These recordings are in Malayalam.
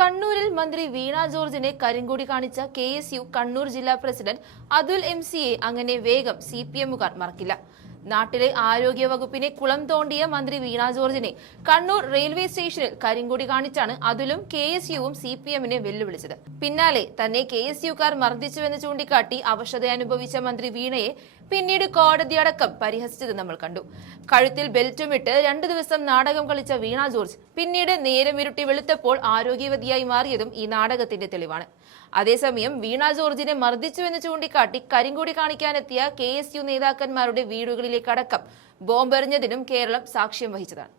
കണ്ണൂരിൽ മന്ത്രി വീണ ജോർജിനെ കരിങ്കൊടി കാണിച്ച കെഎസ്യു കണ്ണൂർ ജില്ലാ പ്രസിഡന്റ് അതുൽ എംസിയെ അങ്ങനെ വേഗം സിപിഎമ്മുകാർ മറക്കില്ല. നാട്ടിലെ ആരോഗ്യ വകുപ്പിനെ കുളം തോണ്ടിയ മന്ത്രി വീണ ജോർജിനെ കണ്ണൂർ റെയിൽവേ സ്റ്റേഷനിൽ കരിങ്കൊടി കാണിച്ചാണ് അതുലും കെഎസ്യുവും സിപിഎമ്മിനെ വെല്ലുവിളിച്ചത്. പിന്നാലെ തന്നെ കെഎസ്യുക്കാർ മർദ്ദിച്ചുവെന്ന് ചൂണ്ടിക്കാട്ടി അവശത അനുഭവിച്ച മന്ത്രി വീണയെ പിന്നീട് കോടതിയടക്കം പരിഹസിച്ചത് നമ്മൾ കണ്ടു. കഴുത്തിൽ ബെൽറ്റുമിട്ട് 2 ദിവസം നാടകം കളിച്ച വീണ ജോർജ് പിന്നീട് നേരമിരുട്ടി വെളുത്തപ്പോൾ ആരോഗ്യവതിയായി മാറിയതും ഈ നാടകത്തിന്റെ തെളിവാണ്. അതേസമയം വീണ ജോർജിനെ മർദ്ദിച്ചുവെന്ന് ചൂണ്ടിക്കാട്ടി കരിങ്കൊടി കാണിക്കാനെത്തിയ കെഎസ്യു നേതാക്കന്മാരുടെ വീടുകളിലേക്കടക്കം ബോംബെറിഞ്ഞതിനും കേരളം സാക്ഷ്യം വഹിച്ചതാണ്.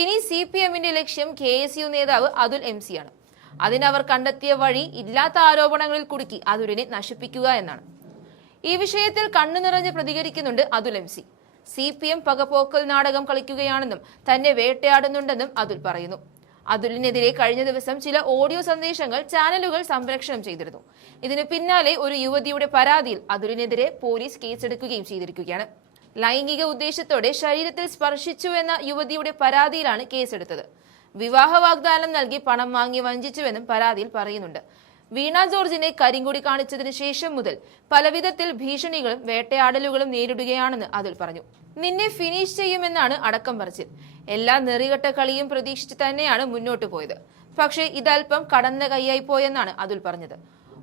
ഇനി സിപിഎമ്മിന്റെ ലക്ഷ്യം കെഎസ്യു നേതാവ് അതുൽ എംസിയാണ്. അതിനവർ കണ്ടെത്തിയ വഴി ഇല്ലാത്ത ആരോപണങ്ങളിൽ കുടുക്കി അതുലിനെ നശിപ്പിക്കുക എന്നാണ്. ഈ വിഷയത്തിൽ കണ്ണു നിറഞ്ഞ് പ്രതികരിക്കുന്നുണ്ട് അതുൽ എംസി. സിപിഎം പകപോക്കൽ നാടകം കളിക്കുകയാണെന്നും തന്നെ വേട്ടയാടുന്നുണ്ടെന്നും അതുൽ പറയുന്നു. അതുലിനെതിരെ കഴിഞ്ഞ ദിവസം ചില ഓഡിയോ സന്ദേശങ്ങൾ ചാനലുകൾ സംപ്രേഷണം ചെയ്തിരുന്നു. ഇതിനു പിന്നാലെ ഒരു യുവതിയുടെ പരാതിയിൽ അതുലിനെതിരെ പോലീസ് കേസെടുക്കുകയും ചെയ്തിരിക്കുകയാണ്. ലൈംഗിക ഉദ്ദേശത്തോടെ ശരീരത്തിൽ സ്പർശിച്ചുവെന്ന യുവതിയുടെ പരാതിയിലാണ് കേസെടുത്തത്. വിവാഹ വാഗ്ദാനം നൽകി പണം വാങ്ങി വഞ്ചിച്ചുവെന്നും പരാതിയിൽ പറയുന്നുണ്ട്. വീണ ജോർജിനെ കരിങ്കൊടി കാണിച്ചതിന് ശേഷം മുതൽ പലവിധത്തിൽ ഭീഷണികളും വേട്ടയാടലുകളും നേരിടുകയാണെന്ന് അതുൽ പറഞ്ഞു. നിന്നെ ഫിനിഷ് ചെയ്യുമെന്നാണ് അടക്കം പറച്ചിൽ. എല്ലാ നെറികെട്ട കളിയും പ്രതീക്ഷിച്ച് തന്നെയാണ് മുന്നോട്ട് പോയത്. പക്ഷേ ഇതൽപ്പം കടന്ന കൈയായി പോയെന്നാണ് അതുൽ പറഞ്ഞത്.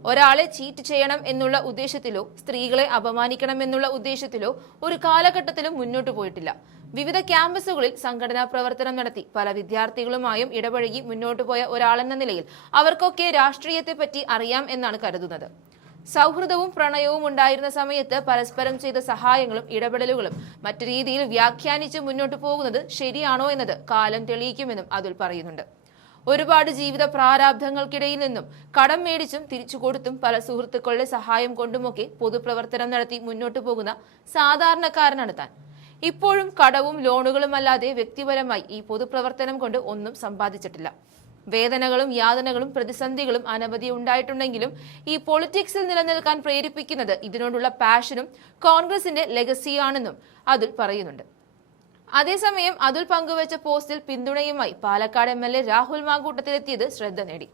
ഒരാളെ ചീറ്റ് ചെയ്യണം എന്നുള്ള ഉദ്ദേശത്തിലോ സ്ത്രീകളെ അപമാനിക്കണം എന്നുള്ള ഉദ്ദേശത്തിലോ ഒരു കാലഘട്ടത്തിലും മുന്നോട്ട് പോയിട്ടില്ല. വിവിധ ക്യാമ്പസുകളിൽ സംഘടനാ പ്രവർത്തനം നടത്തി പല വിദ്യാർത്ഥികളുമായും ഇടപഴകി മുന്നോട്ട് പോയ ഒരാളെന്ന നിലയിൽ അവർക്കൊക്കെ രാഷ്ട്രീയത്തെപ്പറ്റി അറിയാം എന്നാണ് കരുതുന്നത്. സൗഹൃദവും പ്രണയവും ഉണ്ടായിരുന്ന സമയത്ത് പരസ്പരം ചെയ്ത സഹായങ്ങളും ഇടപെടലുകളും മറ്റു രീതിയിൽ വ്യാഖ്യാനിച്ച് മുന്നോട്ട് പോകുന്നത് ശരിയാണോ എന്നത് കാലം തെളിയിക്കുമെന്നും അതുൽ പറയുന്നുണ്ട്. ഒരുപാട് ജീവിത പ്രാരാബ്ധങ്ങൾക്കിടയിൽ നിന്നും കടം മേടിച്ചും തിരിച്ചു കൊടുത്തും പല സുഹൃത്തുക്കളുടെ സഹായം കൊണ്ടുമൊക്കെ പൊതുപ്രവർത്തനം നടത്തി മുന്നോട്ട് പോകുന്ന സാധാരണക്കാരനാണ് താൻ. ഇപ്പോഴും കടവും ലോണുകളും അല്ലാതെ വ്യക്തിപരമായി ഈ പൊതുപ്രവർത്തനം കൊണ്ട് ഒന്നും സമ്പാദിച്ചിട്ടില്ല. വേദനകളും യാതനകളും പ്രതിസന്ധികളും അനവധി ഉണ്ടായിട്ടുണ്ടെങ്കിലും ഈ പൊളിറ്റിക്സിൽ നിലനിൽക്കാൻ പ്രേരിപ്പിക്കുന്നത് ഇതിനോടുള്ള പാഷനും കോൺഗ്രസിന്റെ ലെഗസിയാണെന്നും അതുൽ പറയുന്നുണ്ട്. അതേസമയം അതുൽ പങ്കുവച്ച പോസ്റ്റിൽ പിന്തുണയുമായി പാലക്കാട് MLA രാഹുൽ മാങ്കൂട്ടത്തിലെത്തിയത് ശ്രദ്ധ നേടി.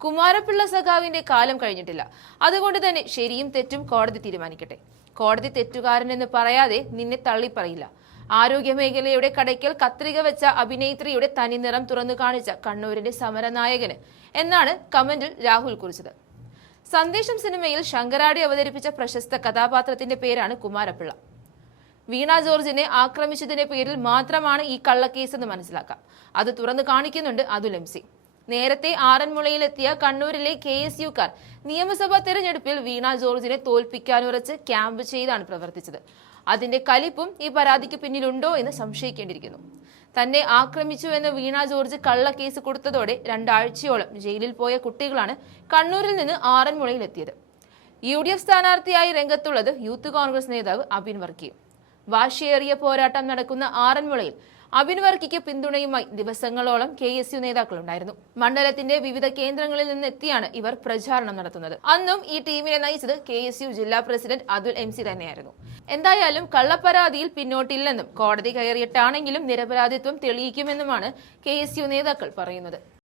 കുമാരപിള്ള സഖാവിന്റെ കാലം കഴിഞ്ഞിട്ടില്ല. അതുകൊണ്ട് തന്നെ ശരിയും തെറ്റും കോടതി തീരുമാനിക്കട്ടെ. കോടതി തെറ്റുകാരനെന്ന് പറയാതെ നിന്നെ തള്ളിപ്പറയില്ല. ആരോഗ്യമേഖലയുടെ കടയ്ക്കൽ കത്രിക വെച്ച അഭിനേത്രിയുടെ തനിനിറം തുറന്നു കാണിച്ച കണ്ണൂരിന്റെ സമരനായകന് എന്നാണ് കമന്റിൽ രാഹുൽ കുറിച്ചത്. സന്ദേശം സിനിമയിൽ ശങ്കരാടി അവതരിപ്പിച്ച പ്രശസ്ത കഥാപാത്രത്തിന്റെ പേരാണ് കുമാരപിള്ള. വീണ ജോർജിനെ ആക്രമിച്ചതിന്റെ പേരിൽ മാത്രമാണ് ഈ കള്ളക്കേസെന്ന് മനസ്സിലാക്കാം. അത് തുറന്നു കാണിക്കുന്നുണ്ട് അതുൽ എംസി. നേരത്തെ ആറന്മുളയിലെത്തിയ കണ്ണൂരിലെ കെഎസ്യുക്കാർ നിയമസഭാ തെരഞ്ഞെടുപ്പിൽ വീണ ജോർജിനെ തോൽപ്പിക്കാനുറച്ച് ക്യാമ്പ് ചെയ്താണ് പ്രവർത്തിച്ചത്. അതിന്റെ കലിപ്പും ഈ പരാതിക്ക് പിന്നിലുണ്ടോ എന്ന് സംശയിക്കേണ്ടിയിരിക്കുന്നു. തന്നെ ആക്രമിച്ചുവെന്ന് വീണ ജോർജ് കള്ളക്കേസ് കൊടുത്തതോടെ 2 ആഴ്ചയോളം ജയിലിൽ പോയ കുട്ടികളാണ് കണ്ണൂരിൽ നിന്ന് ആറന്മുളയിലെത്തിയത്. UDF സ്ഥാനാർത്ഥിയായി രംഗത്തുള്ളത് യൂത്ത് കോൺഗ്രസ് നേതാവ് അബിൻ വർക്കിയും. വാശിയേറിയ പോരാട്ടം നടക്കുന്ന ആറന്മുളയിൽ അബിൻ വർക്കിക്ക് പിന്തുണയുമായി ദിവസങ്ങളോളം കെഎസ്യു നേതാക്കളുണ്ടായിരുന്നു. മണ്ഡലത്തിന്റെ വിവിധ കേന്ദ്രങ്ങളിൽ നിന്ന് എത്തിയാണ് ഇവർ പ്രചാരണം നടത്തുന്നത്. അന്നും ഈ ടീമിനെ നയിച്ചത് കെഎസ്യു ജില്ലാ പ്രസിഡന്റ് അതുൽ എംസി തന്നെയായിരുന്നു. എന്തായാലും കള്ളപ്പരാതിയിൽ പിന്നോട്ടില്ലെന്നും കോടതി കയറിയിട്ടാണെങ്കിലും നിരപരാധിത്വം തെളിയിക്കുമെന്നുമാണ് കെഎസ്യു നേതാക്കൾ പറയുന്നത്.